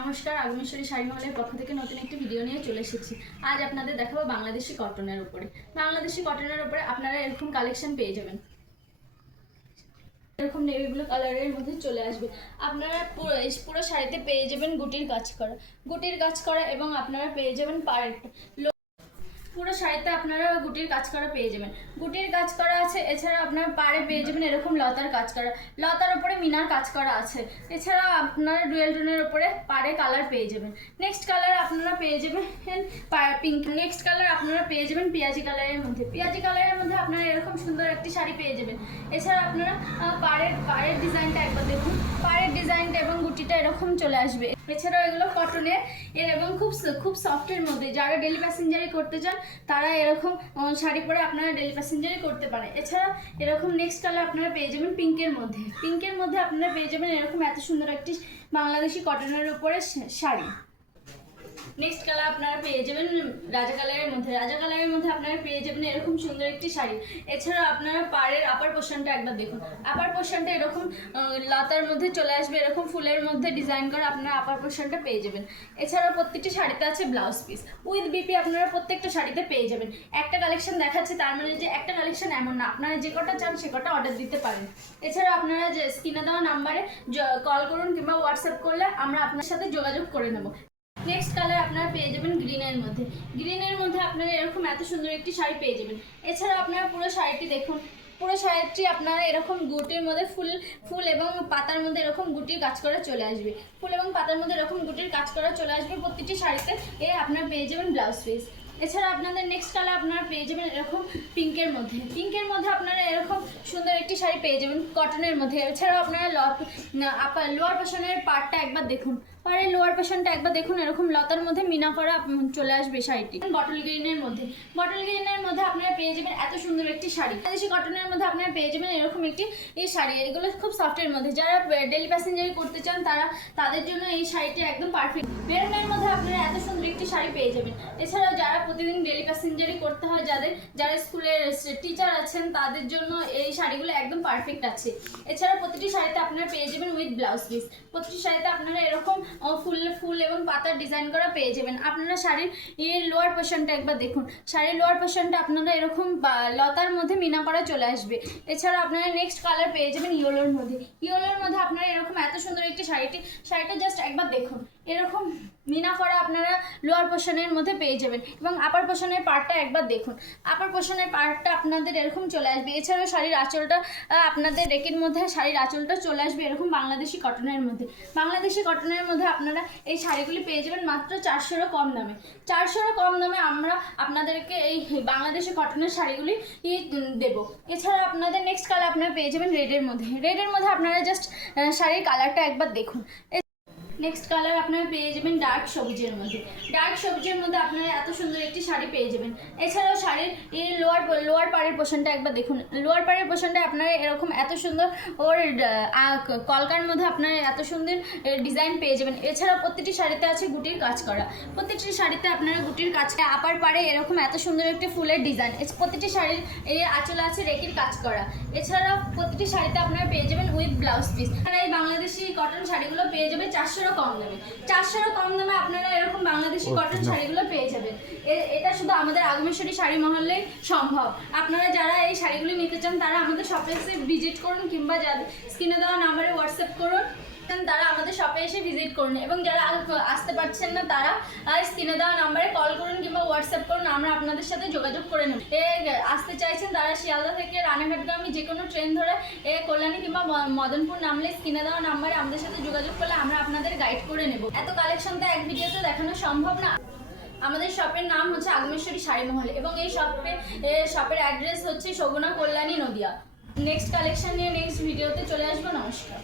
নমস্কার, আগমেশ্বরী শাড়ি মহলের পক্ষ থেকে নতুন একটি ভিডিও নিয়ে চলে এসেছি। আজ আপনাদের দেখাবো বাংলাদেশি কটনের উপরে। বাংলাদেশি কটনের উপরে আপনারা এরকম কালেকশন পেয়ে যাবেন। এরকম নেভি ব্লু কালারের মধ্যে চলে আসবে। আপনারা পুরো শাড়িতে পেয়ে যাবেন গুটির কাজ করা এবং আপনারা পেয়ে যাবেন পাড়ের পুরো শাড়িতে আপনারা গুটির কাজ করা পেয়ে যাবেন। গুটির কাজ করা আছে, এছাড়া আপনারা পাড়ে পেয়ে যাবেন এরকম লতার কাজ করা, লতার উপরে মিনার কাজ করা আছে। এছাড়া আপনারা ডুয়েল টোনের উপরে পাড়ে কালার পেয়ে যাবেন। নেক্সট কালার আপনারা পেয়ে যাবেন পিঙ্ক। নেক্সট কালার আপনারা পেয়ে যাবেন পেঁয়াজি কালারের মধ্যে। পেঁয়াজি কালারের মধ্যে আপনারা এরকম সুন্দর একটি শাড়ি পেয়ে যাবেন। এছাড়া আপনারা পাড়ের ডিজাইনটা একবার দেখুন। পাড়ের ডিজাইনটা এবং গুটিটা এরকম চলে আসবে। এছাড়াও এগুলো কটনের এবং খুব সফটের মধ্যে। যারা ডেলি প্যাসেঞ্জারি করতে চান তারা এরকম শাড়ি পরে আপনারা ডেলি প্যাসেঞ্জারি করতে পারেন। এছাড়া এরকম নেক্সট কালার আপনারা পেয়ে যাবেন পিঙ্কের মধ্যে আপনারা পেয়ে যাবেন এরকম এত সুন্দর একটি বাংলাদেশি কটনের উপরে শাড়ি। নেক্সট কালার আপনারা পেয়ে যাবেন রাজা কালারের মধ্যে আপনারা পেয়ে যাবেন এরকম সুন্দর একটি শাড়ি। এছাড়া আপনারা পাড়ের আপার পোর্শনটা একবার দেখুন। আপার পোর্শনটা এরকম লতার মধ্যে চলে আসবে, এরকম ফুলের মধ্যে ডিজাইন করা আপনারা আপার পোর্শনটা পেয়ে যাবেন। এছাড়া প্রত্যেকটি শাড়িতে আছে ব্লাউজ পিস উইথ বিপি। আপনারা প্রত্যেকটা শাড়িতে পেয়ে যাবেন। একটা কালেকশন দেখাচ্ছে তার মানে যে একটা কালেকশন এমন না, আপনারা যে কটা চান সে কটা অর্ডার দিতে পারেন। এছাড়া আপনারা যে স্ক্রিনে দেওয়া নাম্বারে কল করুন কিংবা হোয়াটসঅ্যাপ করলে আমরা আপনার সাথে যোগাযোগ করে নেব। নেক্সট কালার আপনারা পেয়ে যাবেন গ্রিনের মধ্যে আপনারা এরকম এত সুন্দর একটি শাড়ি পেয়ে যাবেন। এছাড়া আপনারা পুরো শাড়িটি দেখুন। পুরো শাড়িটি আপনারা এরকম গুটির মধ্যে ফুল এবং পাতার মধ্যে এরকম গুটির কাজ করা চলে আসবে। ফুল এবং পাতার মধ্যে এরকম গুটির কাজ করা চলে আসবে প্রতিটি শাড়িতে। আপনারা পেয়ে যাবেন ব্লাউজ পিস। এছাড়া আপনাদের নেক্সট কালার আপনারা পেয়ে যাবেন এরকম পিঙ্কের মধ্যে আপনারা এরকম সুন্দর একটি শাড়ি পেয়ে যাবেন কটনের মধ্যে। এছাড়াও আপনারা লোয়ার পোর্শনের পার্টটা একবার দেখুন। পাড়ের লোয়ার পোর্শনটা একবার দেখুন, এরকম লতার মধ্যে মিনা করা চলে আসবে শাড়িটি। বটল গ্রিনের মধ্যে আপনারা পেয়ে যাবেন এত সুন্দর একটি শাড়ি। বাংলাদেশি কটনের মধ্যে আপনারা পেয়ে যাবেন এরকম একটি শাড়ি। এগুলো খুব সফটের মধ্যে। যারা ডেলি প্যাসেঞ্জারি করতে চান তাদের জন্য এই শাড়িটি একদম পারফেক্ট। মেরুনের মধ্যে আপনারা এত সুন্দর একটি শাড়ি পেয়ে যাবেন। এছাড়াও যারা প্রতিদিন ডেলি প্যাসেঞ্জারি করতে হয়, যারা স্কুলের টিচার আছেন তাদের জন্য এই শাড়িগুলো একদম পারফেক্ট আছে। এছাড়া প্রতিটি শাড়িতে আপনারা পেয়ে যাবেন উইথ ব্লাউজ পিস। প্রতিটি শাড়িতে আপনারা এরকম ফুল এবং পাতার ডিজাইন করা পেয়ে যাবেন। আপনারা শাড়ির লোয়ার পোর্শনটা একবার দেখুন। শাড়ির লোয়ার পোর্শনটা আপনারা এরকম লতার মধ্যে মিনা করা চলে আসবে। এছাড়া আপনারা নেক্সট কালার পেয়ে যাবেন ইয়েলোর মধ্যে আপনারা এরকম এত সুন্দর একটি শাড়িটা জাস্ট একবার দেখুন। এরকম মিনা করা আপনারা লোয়ার পোর্শনের মধ্যে পেয়ে যাবেন এবং আপার পোর্শনের পার্টটা একবার দেখুন। আপার পোর্শনের পার্টটা আপনাদের এরকম চলে আসবে। এছাড়াও শাড়ির আঁচলটা আপনাদের রেকের মধ্যে শাড়ির আঁচলটা চলে আসবে এরকম বাংলাদেশি কটনের মধ্যে। আপনারা এই শাড়িগুলি পেয়ে যাবেন মাত্র 400 কম দামে। 400 কম দামে আমরা আপনাদেরকে এই বাংলাদেশি কটনের শাড়িগুলি দেব। এছাড়া আপনাদের নেক্সট কালার আপনারা পেয়ে যাবেন রেডের মধ্যে আপনারা জাস্ট শাড়ির কালারটা একবার দেখুন। নেক্সট কালার আপনারা পেয়ে যাবেন ডার্ক সবুজের মধ্যে আপনারা এত সুন্দর একটি শাড়ি পেয়ে যাবেন। এছাড়াও শাড়ির লোয়ার পাড়ের পোর্শনটা একবার দেখুন। লোয়ার পাড়ের পোর্শনটা আপনারা এরকম এত সুন্দর কলকার মধ্যে আপনারা এত সুন্দর ডিজাইন পেয়ে যাবেন। এছাড়াও প্রতিটি শাড়িতে আছে গুটির কাজ করা। প্রতিটি শাড়িতে আপনারা গুটির কাজ আপার পাড়ে এরকম এত সুন্দর একটি ফুলের ডিজাইন। প্রতিটি শাড়ির আঁচলে আছে রেকির কাজ করা। এছাড়াও প্রতিটি শাড়িতে আপনারা পেয়ে যাবেন উইথ ব্লাউজ পিস। আপনারা এই বাংলাদেশি কটন শাড়িগুলো পেয়ে যাবেন 400 কম দামে আপনারা এরকম বাংলাদেশি কটন শাড়িগুলো পেয়ে যাবেন। এটা শুধু আমাদের আগমেশ্বরী শাড়ি মহলে সম্ভব। আপনারা যারা এই শাড়িগুলি নিতে চান তারা আমাদের শপে এসে ভিজিট করুন কিংবা যাদের স্ক্রিনে দেওয়া নাম্বারে হোয়াটসঅ্যাপ করুন, তারা আমাদের শপে এসে ভিজিট করুন। এবং যারা আসতে পারছেন না তারা স্ক্রিনে দেওয়া নাম্বারে কল করুন কিংবা হোয়াটসঅ্যাপ করুন, আমরা আপনাদের সাথে যোগাযোগ করে নেব। আসতে চাইছেন তারা শিয়ালদা থেকে রানাঘাটগামী যে কোনো ট্রেন ধরে কল্যাণী কিংবা মদনপুর নামলে স্ক্রিনে দেওয়া নাম্বারে আমাদের সাথে যোগাযোগ করলে আমরা আপনাদের গাইড করে নেব। এত কালেকশন তো এক ভিডিওতে দেখানো সম্ভব না। আমাদের শপের নাম হচ্ছে আগমেশ্বরী শাড়ি মহল এবং এই শপের অ্যাড্রেস হচ্ছে সগুনা কল্যাণী নদিয়া। নেক্সট কালেকশন নিয়ে নেক্সট ভিডিওতে চলে আসবো। নমস্কার।